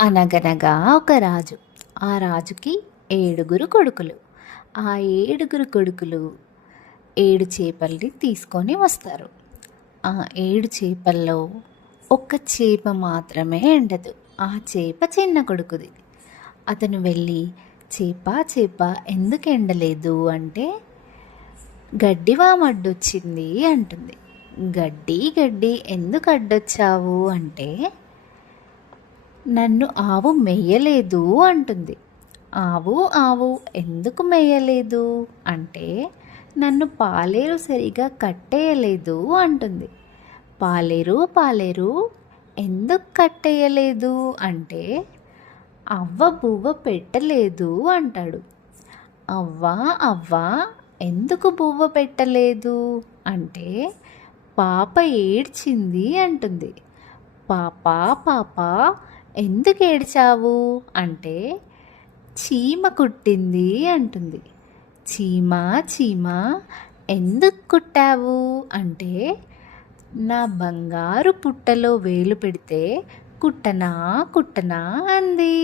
అనగనగా ఒక రాజు. ఆ రాజుకి 7 కొడుకులు. ఆ 7 కొడుకులు 7 చేపల్ని తీసుకొని వస్తారు. ఆ 7 చేపల్లో ఒక్క చేప మాత్రమే ఎండదు. ఆ చేప చిన్న కొడుకుది. అతను వెళ్ళి, చేప చేప ఎందుకు ఎండలేదు అంటే, గడ్డివాము అడ్డొచ్చింది అంటుంది. గడ్డి గడ్డి ఎందుకు అడ్డొచ్చావు అంటే, నన్ను ఆవు మెయ్యలేదు అంటుంది. ఆవు ఆవు ఎందుకు మెయ్యలేదు అంటే, నన్ను పాలేరు సరిగా కట్టేయలేదు అంటుంది. పాలేరు పాలేరు ఎందుకు కట్టేయలేదు అంటే, అవ్వ బువ్వ పెట్టలేదు అంటాడు. అవ్వ అవ్వ ఎందుకు బువ్వ పెట్టలేదు అంటే, పాప ఏడ్చింది అంటుంది. పాప పాప ఎందుకు ఏడ్చావు అంటే, చీమ కుట్టింది అంటుంది. చీమ చీమ ఎందుకు కుట్టావు అంటే, నా బంగారు పుట్టలో వేలు పెడితే కుట్టనా కుట్టనా అంది.